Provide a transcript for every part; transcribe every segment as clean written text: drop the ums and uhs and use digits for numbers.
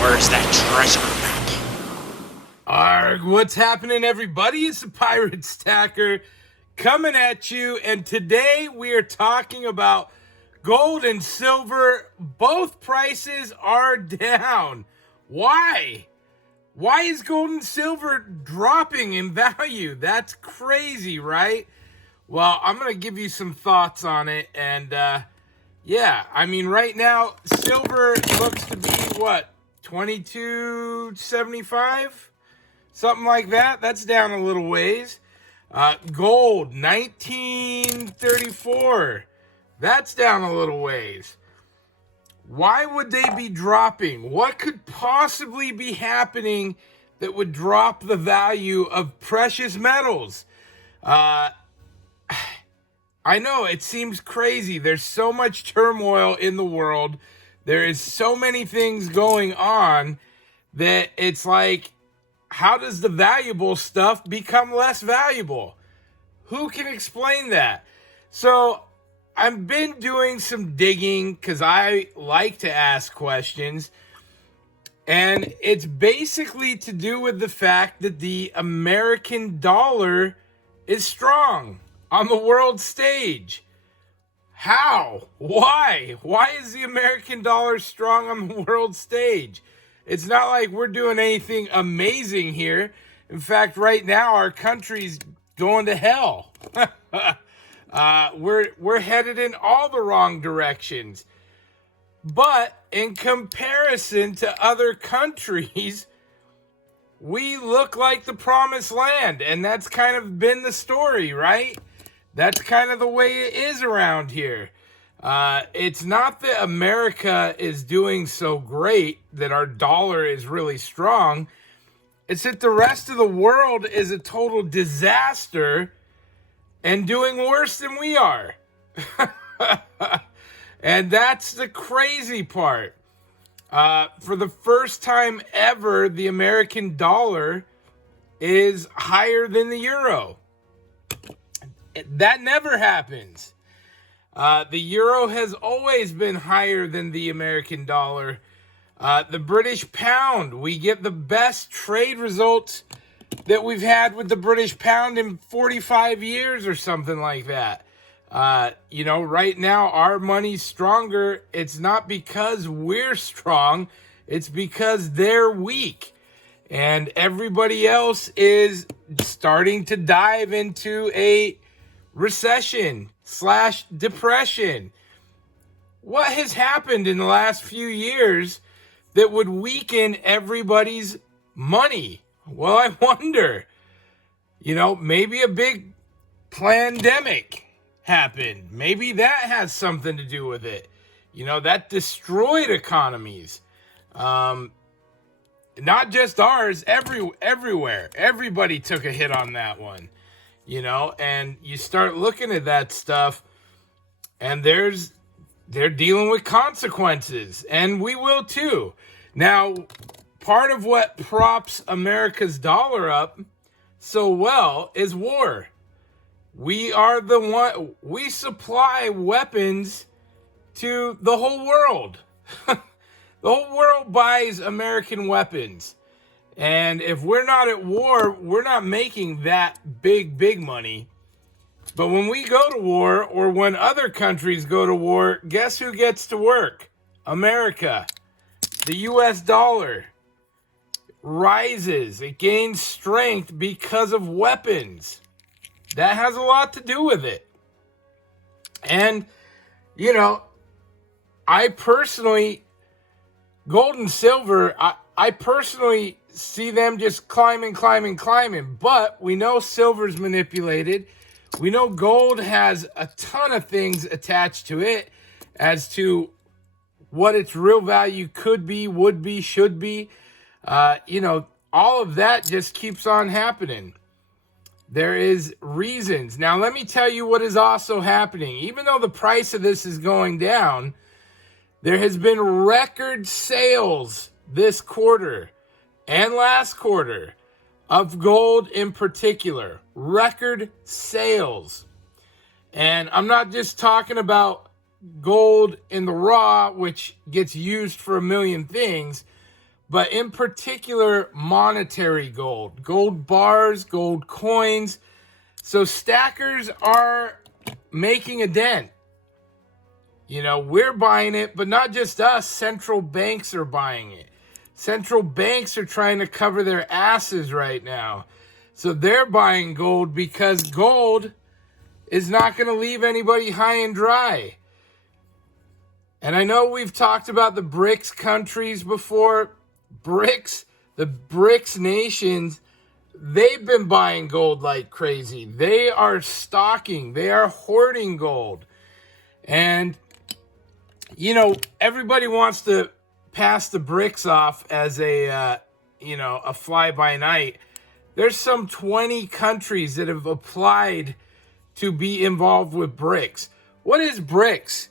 Where's that treasure map? Arg, what's happening, everybody? It's the Pirate Stacker coming at you, and today we are talking about gold and silver. Both prices are down. Why? Why is gold and silver dropping in value? That's crazy, right? Well, I'm going to give you some thoughts on it, and yeah, I mean, right now, silver looks to be, what, 22.75? Something like that. That's down a little ways. Gold, 1934. That's down a little ways. Why would they be dropping? What could possibly be happening that would drop the value of precious metals? I know it seems crazy. There's so much turmoil in the world. There is so many things going on that it's like, how does the valuable stuff become less valuable? Who can explain that? So I've been doing some digging because I like to ask questions. And it's basically to do with the fact that the American dollar is strong on the world stage. How? Why? Why is the American dollar strong on the world stage? It's not like we're doing anything amazing here. In fact, right now our country's going to hell. We're headed in all the wrong directions. But in comparison to other countries, we look like the promised land, and that's kind of been the story, right? That's kind of the way it is around here. It's not that America is doing so great, that our dollar is really strong. It's that the rest of the world is a total disaster and doing worse than we are. And that's the crazy part. For the first time ever, the American dollar is higher than the euro. That never happens. The euro has always been higher than the American dollar. The British pound, we get the best trade results that we've had with the British pound in 45 years or something like that. Right now our money's stronger. It's not because we're strong. It's because they're weak. And everybody else is starting to dive into a recession/depression. What has happened in the last few years that would weaken everybody's money? Well, I wonder. Maybe a big pandemic happened. Maybe that has something to do with it. That destroyed economies. Not just ours, everywhere. Everybody took a hit on that one. And you start looking at that stuff, and they're dealing with consequences, and we will too. Now, part of what props America's dollar up so well is war. We supply weapons to the whole world. The whole world buys American weapons. And if we're not at war, we're not making that big money. But when we go to war, or when other countries go to war, guess who gets to work? America. The US dollar rises. It gains strength because of weapons. That has a lot to do with it. And, I personally, gold and silver, I personally see them just climbing. But we know silver's manipulated. We know gold has a ton of things attached to it as to what its real value could be, would be, should be. All of that just keeps on happening. There is reasons. Now, let me tell you what is also happening. Even though the price of this is going down, there has been record sales this quarter and last quarter of gold in particular. Record sales. And I'm not just talking about gold in the raw, which gets used for a million things, but in particular, monetary gold. Gold bars, gold coins. So stackers are making a dent. You know, we're buying it, but not just us. Central banks are buying it. Central banks are trying to cover their asses right now. So they're buying gold because gold is not going to leave anybody high and dry. And I know we've talked about the BRICS countries before. The BRICS nations, they've been buying gold like crazy. They are stocking. They are hoarding gold. And, you know, everybody wants to pass the BRICS off as a fly-by-night. There's some 20 countries that have applied to be involved with BRICS. What is BRICS?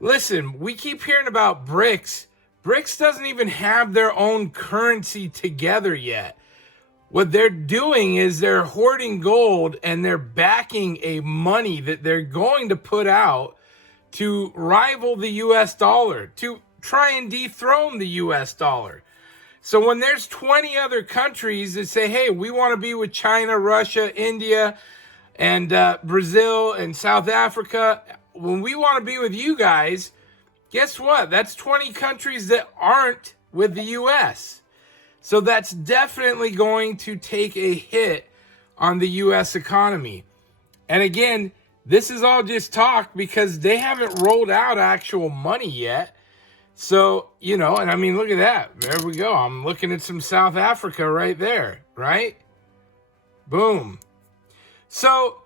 Listen, we keep hearing about BRICS. BRICS doesn't even have their own currency together yet. What they're doing is they're hoarding gold and they're backing a money that they're going to put out to rival the US dollar, to try and dethrone the US dollar. So when there's 20 other countries that say, hey, we want to be with China, Russia, India, and Brazil and South Africa, when we want to be with you guys, guess what? That's 20 countries that aren't with the US. So that's definitely going to take a hit on the US economy. And again, this is all just talk because they haven't rolled out actual money yet. So, you know, and I mean, look at that. There we go. I'm looking at some South Africa right there, right? Boom. So,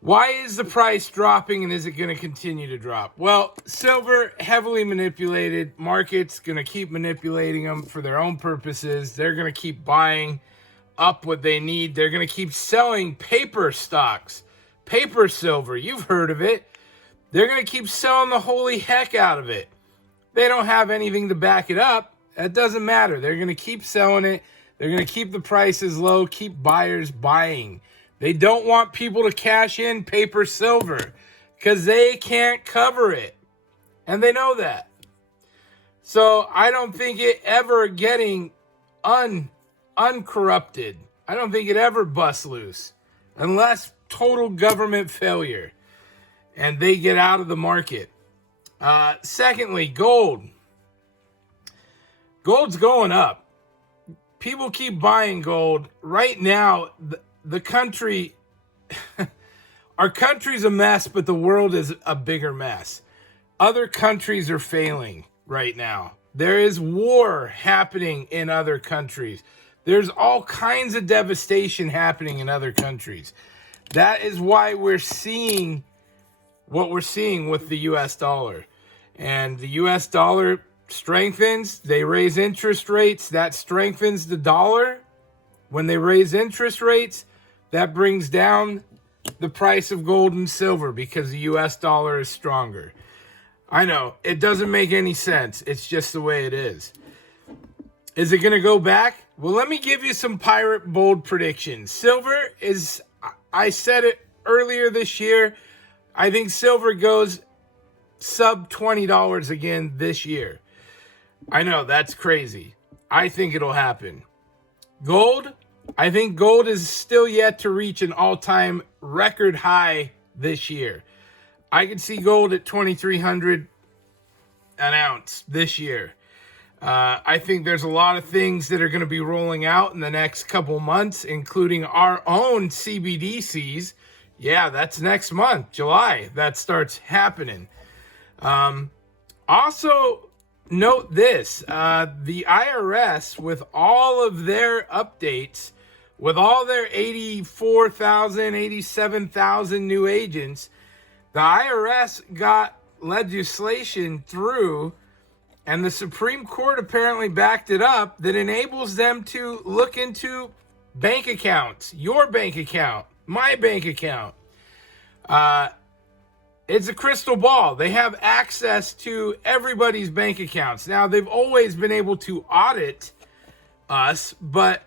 why is the price dropping and is it going to continue to drop? Well, silver, heavily manipulated. Market's going to keep manipulating them for their own purposes. They're going to keep buying up what they need. They're going to keep selling paper stocks. Paper silver, you've heard of it. They're going to keep selling the holy heck out of it. They don't have anything to back it up. That doesn't matter. They're going to keep selling it. They're going to keep the prices low, keep buyers buying. They don't want people to cash in paper silver because they can't cover it. And they know that. So I don't think it ever getting uncorrupted. I don't think it ever busts loose unless total government failure and they get out of the market. Secondly, gold. Gold's going up. People keep buying gold. Right now, the country, our country's a mess, but the world is a bigger mess. Other countries are failing right now. There is war happening in other countries. There's all kinds of devastation happening in other countries. That is why we're seeing what we're seeing with the US dollar. And the US dollar strengthens, they raise interest rates, that strengthens the dollar. When they raise interest rates, that brings down the price of gold and silver because the US dollar is stronger. I know, it doesn't make any sense. It's just the way it is. Is it going to go back? Well, let me give you some pirate bold predictions. Silver is, I said it earlier this year, I think silver goes sub $20 again this year. I know, that's crazy. I think it'll happen. Gold, I think gold is still yet to reach an all-time record high this year. I could see gold at $2,300 an ounce this year. I think there's a lot of things that are going to be rolling out in the next couple months, including our own CBDCs. Yeah, that's next month, July. That starts happening. Also, note this. The IRS, with all of their updates, with all their 84,000, 87,000 new agents, the IRS got legislation through, and the Supreme Court apparently backed it up, that enables them to look into bank accounts, your bank account, my bank account. It's a crystal ball. They have access to everybody's bank accounts. Now, they've always been able to audit us, but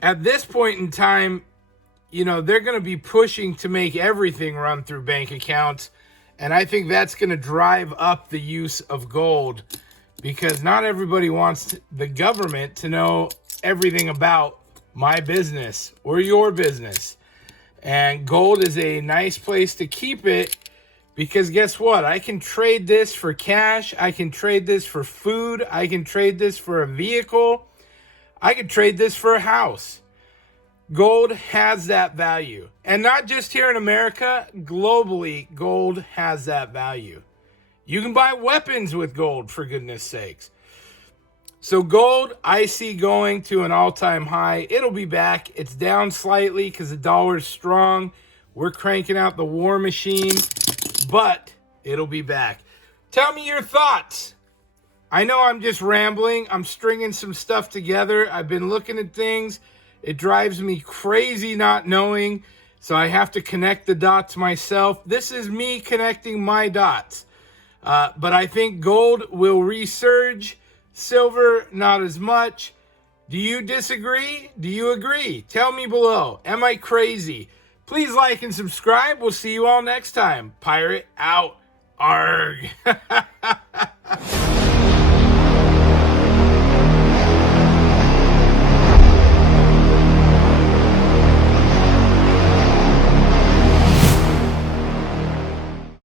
at this point in time, you know, they're going to be pushing to make everything run through bank accounts. And I think that's going to drive up the use of gold, because not everybody wants the government to know everything about my business or your business. And gold is a nice place to keep it, because guess what? I can trade this for cash. I can trade this for food. I can trade this for a vehicle. I can trade this for a house. Gold has that value. And not just here in America, globally, gold has that value. You can buy weapons with gold, for goodness sakes. So gold, I see going to an all-time high. It'll be back. It's down slightly because the dollar's strong. We're cranking out the war machine, but it'll be back. Tell me your thoughts. I know I'm just rambling. I'm stringing some stuff together. I've been looking at things. It drives me crazy not knowing, so I have to connect the dots myself. This is me connecting my dots. But I think gold will resurge. Silver, not as much. Do you disagree? Do you agree? Tell me below. Am I crazy? Please like and subscribe. We'll see you all next time. Pirate out. Arg.